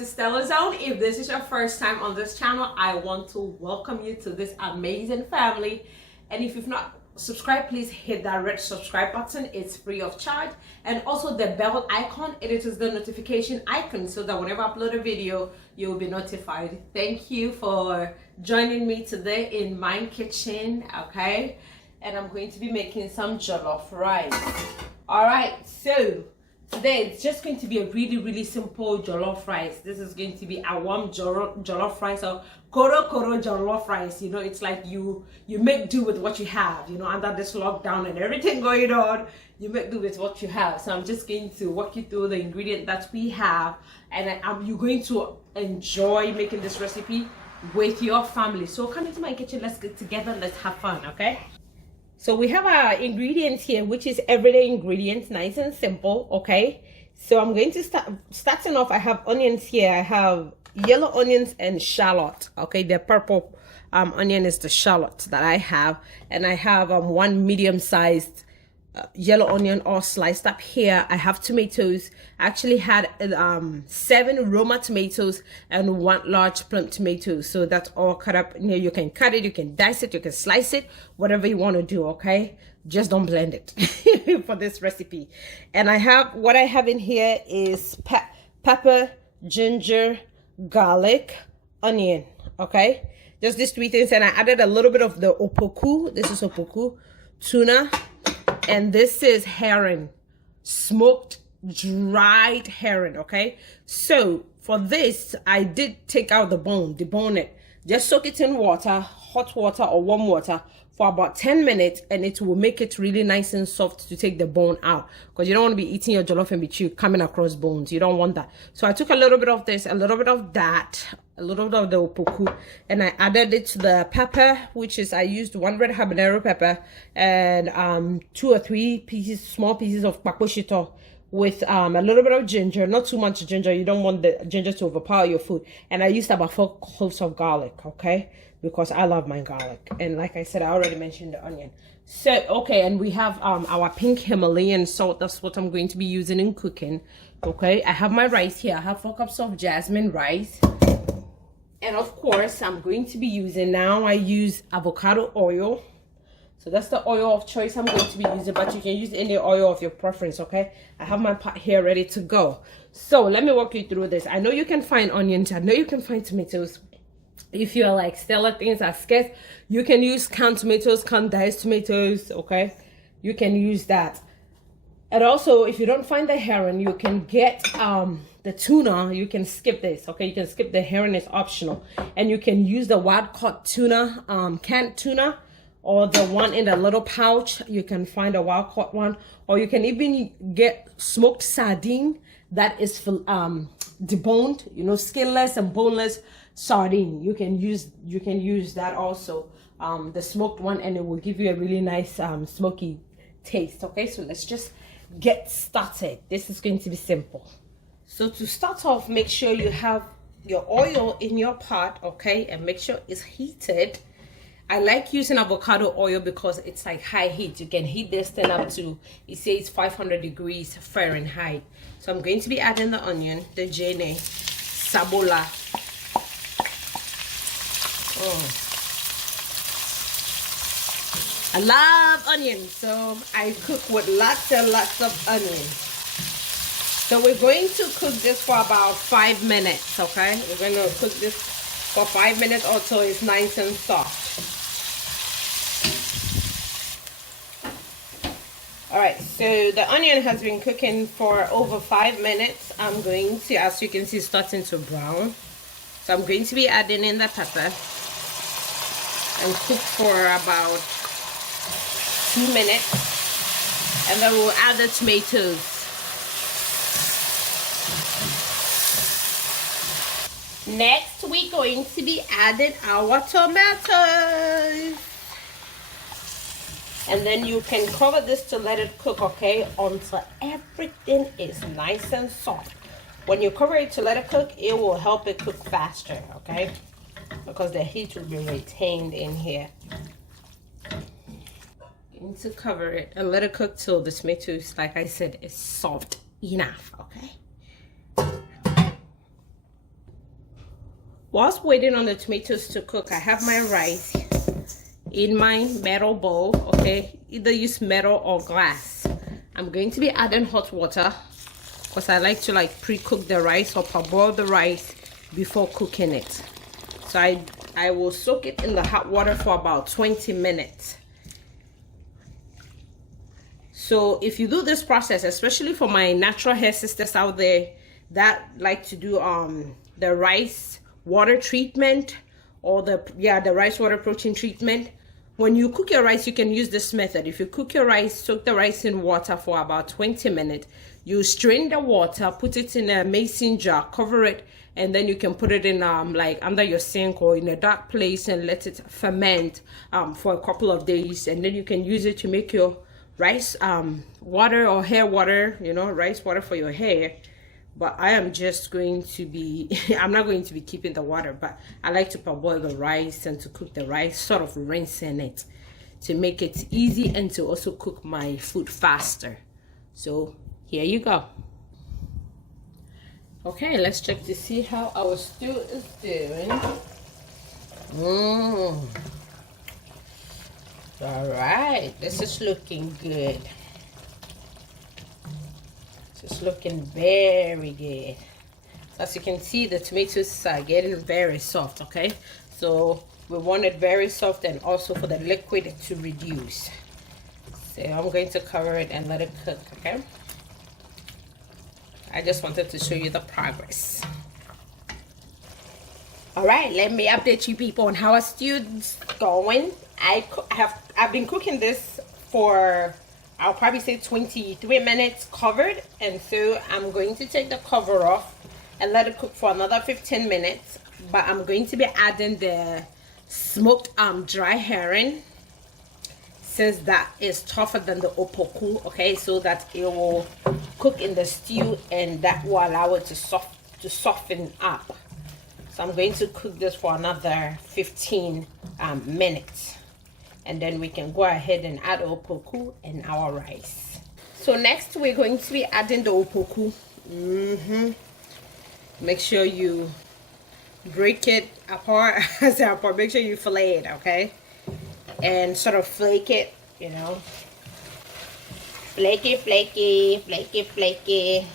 to StellaZone. If this is your first time on this channel, I want to welcome you to this amazing family. And if you've not subscribed, please hit that red subscribe button. It's free of charge. And also the bell icon, it is the notification icon, so that whenever I upload a video, you'll be notified. Thank you for joining me today in my kitchen, okay? And I'm going to be making some jollof rice. All right, so today it's just going to be a really simple jollof rice. This is going to be a warm jollof rice, or OKRO jollof rice. You know, it's like you make do with what you have. You know, under this lockdown and everything going on, you make do with what you have. So I'm just going to walk you through the ingredient that we have, and you're going to enjoy making this recipe with your family. So come into my kitchen, let's get together, let's have fun, okay? So we have our ingredients here, which is everyday ingredients, nice and simple, okay? So I'm going to starting off, I have onions here. I have yellow onions and shallot, okay? The purple onion is the shallot that I have. And I have one medium-sized yellow onion all sliced up here. I have tomatoes. I actually had 7 Roma tomatoes and 1 large plum tomato. So that's all cut up. You know, you can cut it, you can dice it, you can slice it, whatever you want to do, okay? Just don't blend it for this recipe. And I have, what I have in here is pepper, ginger, garlic, onion, okay? Just these 3 things. And I added a little bit of the opoku. This is opoku, tuna. And this is herring, smoked dried herring, okay? So for this, I did take out the bone, debone it. Just soak it in water, hot water or warm water, for about 10 minutes, and it will make it really nice and soft to take the bone out, because you don't want to be eating your jollof and be coming across bones. You don't want that. So I took a little bit of this, a little bit of that, a little bit of the opoku, and I added it to the pepper, which is, I used 1 red habanero pepper and 2 or 3 pieces, small pieces of kpakoshito, with a little bit of ginger, not too much ginger. You don't want the ginger to overpower your food. And I used about 4 cloves of garlic, okay? Because I love my garlic. And like I said, I already mentioned the onion. So, okay, and we have our pink Himalayan salt. That's what I'm going to be using in cooking, okay? I have my rice here. I have 4 cups of jasmine rice. And of course, I'm going to be using, now I use avocado oil. So that's the oil of choice I'm going to be using, but you can use any oil of your preference, okay? I have my pot here ready to go. So let me walk you through this. I know you can find onions. I know you can find tomatoes. If you're like Stella, things are scarce, you can use canned tomatoes, canned diced tomatoes, okay? You can use that. And also, if you don't find the herring, you can get the tuna. You can skip this, okay? You can skip the herring, it's optional. And you can use the wild-caught tuna, canned tuna, or the one in the little pouch. You can find a wild-caught one. Or you can even get smoked sardine that is deboned, you know, skinless and boneless sardine. You can use that also, the smoked one, and it will give you a really nice smoky taste, okay? So let's just get started. This is going to be simple. So to start off, make sure you have your oil in your pot, okay? And make sure it's heated. I like using avocado oil because it's like high heat. You can heat this thing up to, it says 500 degrees Fahrenheit. So I'm going to be adding the onion, the jene, sabola. I love onions, so I cook with lots and lots of onions. So we're going to cook this for about 5 minutes, okay? We're going to cook this for 5 minutes or so it's nice and soft. Alright, so the onion has been cooking for over 5 minutes. I'm going to, as you can see, starting to brown. So I'm going to be adding in the pepper and cook for about 2 minutes. And then we'll add the tomatoes. Next, we're going to be adding our tomatoes. And then you can cover this to let it cook, okay, until everything is nice and soft. When you cover it to let it cook, it will help it cook faster, okay? Because the heat will be retained in here. You need to cover it and let it cook till the tomatoes, like I said, is soft enough, okay? Whilst waiting on the tomatoes to cook, I have my rice in my metal bowl. Okay, either use metal or glass. I'm going to be adding hot water because I like to like pre-cook the rice or parboil the rice before cooking it. So I will soak it in the hot water for about 20 minutes. So if you do this process, especially for my natural hair sisters out there that like to do the rice water treatment or the rice water protein treatment, when you cook your rice, you can use this method. If you cook your rice, soak the rice in water for about 20 minutes, you strain the water, put it in a mason jar, cover it, and then you can put it in like under your sink or in a dark place and let it ferment for a couple of days, and then you can use it to make your rice water or hair water, you know, rice water for your hair. But I am just going to be I'm not going to be keeping the water, but I like to parboil the rice and to cook the rice, sort of rinsing it to make it easy and to also cook my food faster. So here you go. Okay, let's check to see how our stew is doing. All right, this is looking good. It's looking very good. So as you can see, the tomatoes are getting very soft. Okay, so we want it very soft and also for the liquid to reduce. So I'm going to cover it and let it cook. Okay, I just wanted to show you the progress. All right, let me update you people on how our stew's going. I've been cooking this for, I'll probably say 23 minutes covered, and so I'm going to take the cover off and let it cook for another 15 minutes. But I'm going to be adding the smoked dry herring, since that is tougher than the opoku, okay, so that it will cook in the stew and that will allow it to soften up. So I'm going to cook this for another 15 minutes. And then we can go ahead and add opoku and our rice. So next we're going to be adding the opoku. Make sure you break it apart. I say apart, make sure you fillet it, okay? And sort of flake it, you know. Flaky, flaky, flaky, flaky.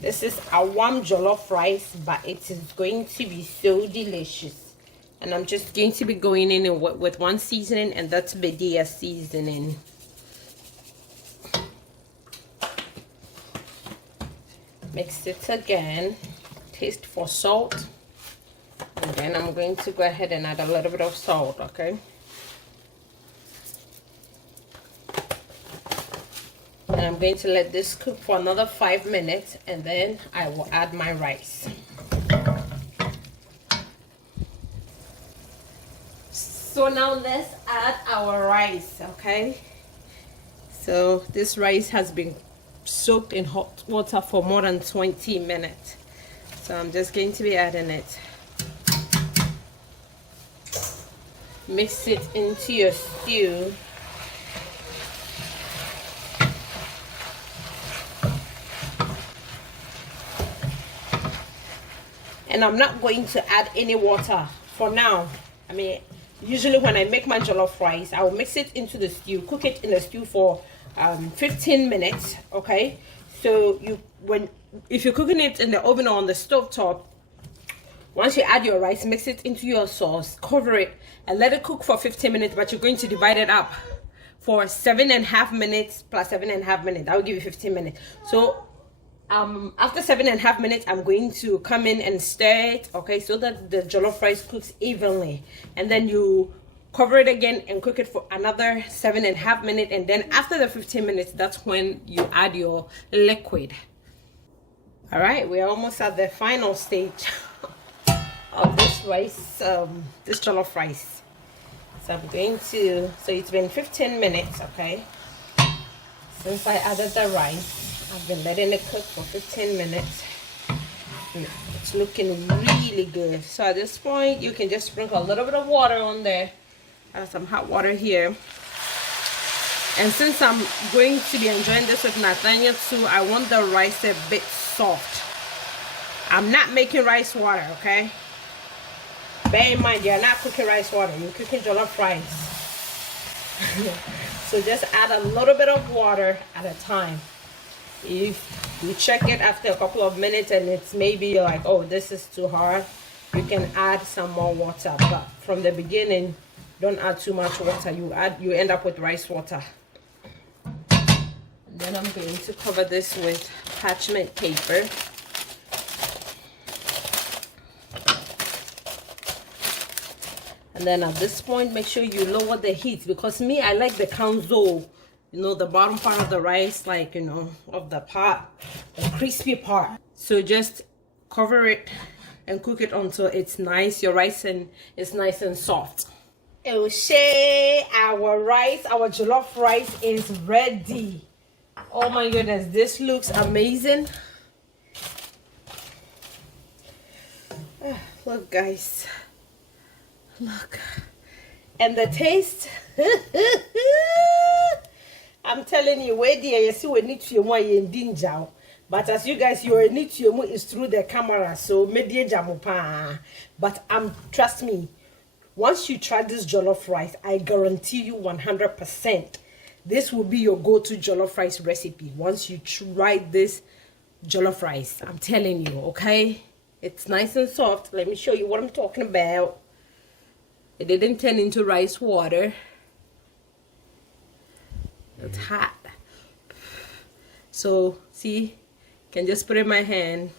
This is a warm jollof rice, but it is going to be so delicious. And I'm just going to be going in with one seasoning, and that's Bedia seasoning. Mix it again. Taste for salt. And then I'm going to go ahead and add a little bit of salt, okay? And I'm going to let this cook for another 5 minutes, and then I will add my rice. So now let's add our rice, okay? So this rice has been soaked in hot water for more than 20 minutes. So I'm just going to be adding it. Mix it into your stew. And I'm not going to add any water for now. I mean, usually when I make my jollof rice, I will mix it into the stew, cook it in the stew for 15 minutes, okay? So if you're cooking it in the oven or on the stove top, once you add your rice, mix it into your sauce, cover it, and let it cook for 15 minutes, but you're going to divide it up for 7.5 minutes plus 7.5 minutes. That will give you 15 minutes. So after 7.5 minutes, I'm going to come in and stir it, okay, so that the jollof rice cooks evenly. And then you cover it again and cook it for another 7.5 minutes. And then after the 15 minutes, that's when you add your liquid. All right, we're almost at the final stage of this rice, this jollof rice. So I'm going to, so it's been 15 minutes, okay, since I added the rice. I've been letting it cook for 15 minutes. It's looking really good. So at this point, you can just sprinkle a little bit of water on there. I have some hot water here. And since I'm going to be enjoying this with Nathaniel too, I want the rice a bit soft. I'm not making rice water, okay? Bear in mind, you're not cooking rice water. You're cooking jollof rice. So just add a little bit of water at a time. If you check it after a couple of minutes and it's maybe you're like, oh, this is too hard, you can add some more water. But from the beginning, don't add too much water. You end up with rice water. And then I'm going to cover this with parchment paper. And then at this point, make sure you lower the heat, because me, I like the kanzo, you know, the bottom part of the rice, like, you know, of the pot, the crispy part. So just cover it and cook it until it's nice. Your rice is nice and soft. Oshe, our rice, our jollof rice is ready. Oh my goodness, this looks amazing. Look, guys. Look, and the taste. I'm telling you, where there you see we need to in dinjao. But as you guys, your need to is through the camera, so media jamupa. But trust me, once you try this jollof rice, I guarantee you 100%, this will be your go-to jollof rice recipe. Once you try this jollof rice, I'm telling you, okay? It's nice and soft. Let me show you what I'm talking about. It didn't turn into rice water. It's hot. So, see, can just put it in my hand.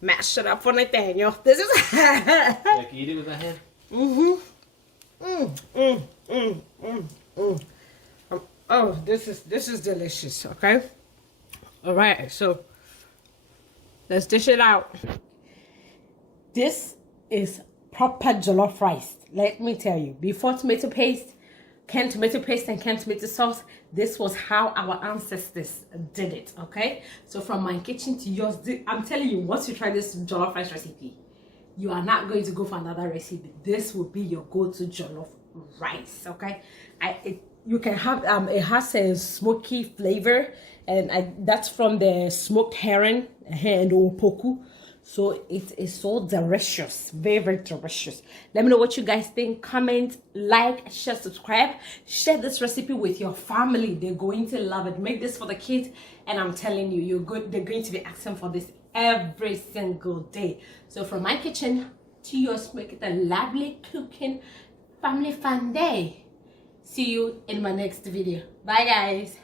Mash it up for Nathaniel. This is Yeah, can you eat it with that hand? Oh, this is delicious, okay? Alright, so let's dish it out. This is proper jollof rice. Let me tell you, before tomato paste, canned tomato paste and canned tomato sauce, this was how our ancestors did it, okay? So from my kitchen to yours, I'm telling you, once you try this jollof rice recipe, you are not going to go for another recipe. This will be your go-to jollof rice, okay? You can have, it has a smoky flavor, and that's from the smoked herring and opoku. So it is so delicious, very, very delicious. Let me know what you guys think. Comment, like, share, subscribe. Share this recipe with your family. They're going to love it. Make this for the kids, and I'm telling you, they're going to be asking for this every single day. So from my kitchen to yours, make it a lovely cooking family fun day. See you in my next video. Bye, guys.